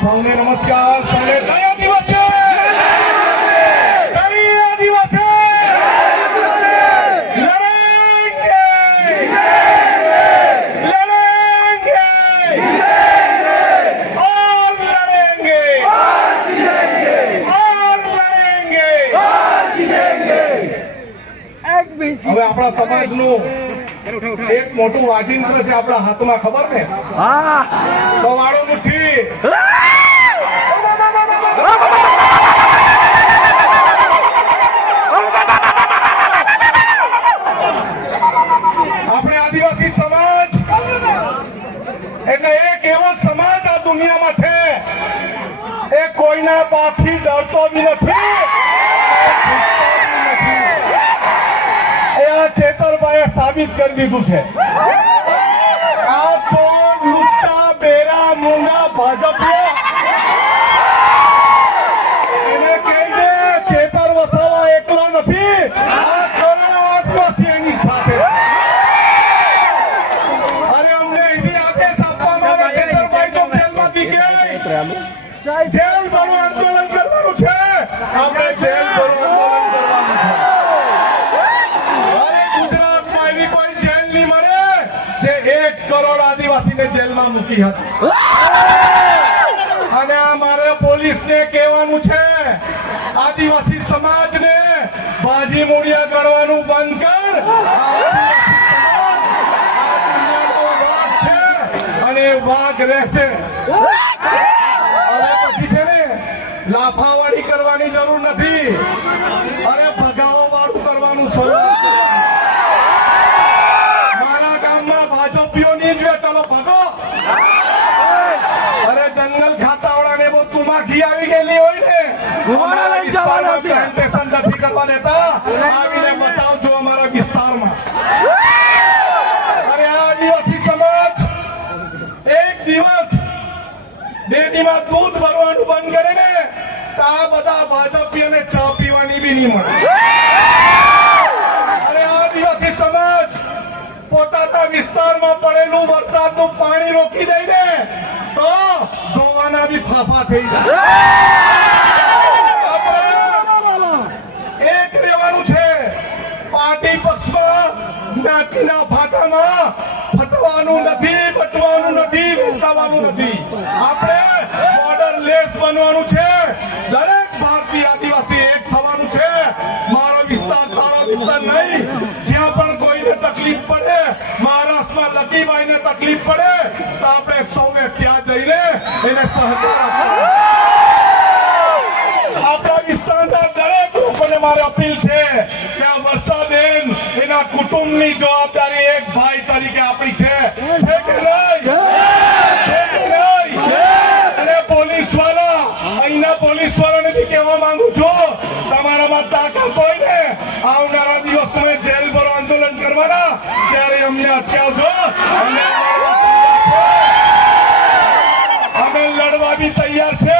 સૌને નમસ્કાર. સૌને કયા દિવસે? કયા દિવસે? લડેંગે, લડેંગે, और लड़ेंगे, और लड़ेंगे. હવે આપણા સમાજનું એક મોટું વાજિંત્ર છે આપણા હાથમાં, ખબર ને? હા, તો વાળો મુઠ્ઠી. આપણે આદિવાસી સમાજ એટલે એક એવો સમાજ આ દુનિયામાં છે એ કોઈના બાપથી ડરતો બી નથી. એ આ ચેતરભાઈએ સાબિત કરી દીધું છે. આ ચોર, લુચ્ચા, બેરા, મૂંગા ભાજપીઓ એને કહીને ચેતર વસાવા એકલો નથી, આ કરોડો આદિવાસી એની સાથે. અરે અમને અહીંથી આદેશ આપવામાં આવે ચેતરભાઈ જો જેલમાંથી ગયા જેલ ભરો આંદોલન કરવાનું છે. આપણે જેલ ભરો આંદોલન કરવાનું છે. અરે ગુજરાતમાં એવી કોઈ જેલ નહીં મળે જે 1 કરોડ આદિવાસીને જેલમાં મૂકી હતી. અને આ મારે પોલીસને કહેવાનું છે, આદિવાસી સમાજને બાજી મૂડિયા ગણવાનું બંધ કર. આ દુનિયાનો વાઘ છે અને વાઘ રહેશે. હવે પછી છે ને લાફાવાળી કરવાની જરૂર નથી. અરે ભગાવો વાળું કરવાનું શરૂઆત કરવાનું. મારા ગામમાં ભાજપીઓની જ ચલો ભગો. અરે જંગલ ખાતાવાળાને બહુ તુમાખી આવી ગયેલી હોય ને, અમારા વિસ્તારમાં પ્લાન્ટેશન નથી કરવા દેતા. આવીને બતાવજો અમારા વિસ્તારમાં. અરે આ આદિવાસી સમાજ એક દિવસ ડેરીમાં દૂધ ભરવાનું બંધ કરે ને તો આ બધા ભાજપીઓને ચા પીવાની બી નહીં મળે. અરે આદિવાસી સમાજ પોતાના વિસ્તારમાં પડેલું વરસાદનું પાણી રોકી દે ને તો ધોવાના બી ફાફા થઈ જાય. આપણે એક રહેવાનું છે. પાર્ટી પક્ષમાં જ્ઞાતિના ફાટામાં ફટવાનું નથી, બટવાનું નથી, વેચાવાનું નથી. આપણે બોર્ડર લેસ બનવાનું છે. દરેક ભારતીય આદિવાસી એક થવાનું છે. મારો વિસ્તાર તારો વિસ્તાર નહીં. જ્યાં પણ કોઈને તકલીફ પડે, મહારાષ્ટ્રમાં લકીભાઈને તકલીફ પડે તો આપણે સૌએ ત્યાં જઈને એને સહકાર આપવાનો. આપણા વિસ્તારના દરેક લોકોને મારી અપીલ છે કે આ વર્ષાબેન એના કુટુંબની જવાબદારી એક ભાઈ તરીકે આપણી છે કે નહીં? અને પોલીસ વાળા, અહીંના પોલીસ વાળાને બી કહેવા માંગુ છું, તમારામાં તાકાત હોય ને આવનારા દિવસોમાં જેલ ભરો આંદોલન કરવાના, ત્યારે અમને અટકાવજો. અમે લડવા બી તૈયાર છે,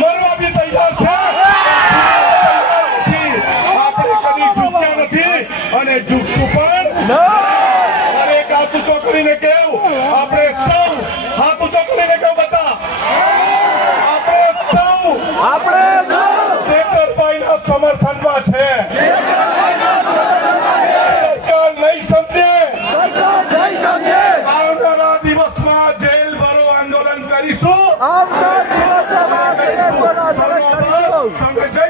મરવા બી તૈયાર છે. આપણે કદી ઝૂક્યા નથી અને ઝૂકશું પણ. અરે એક હાથ ઊંચો કરીને કેવું, આપણે સૌ હાથ ઊંચો કરીને કેવું બધા આપણે સૌ ચેતરભાઈના સમર્થનમાં છે. સરકાર નહીં સમજે, આવનારા દિવસમાં જેલ ભરો આંદોલન કરીશું. જય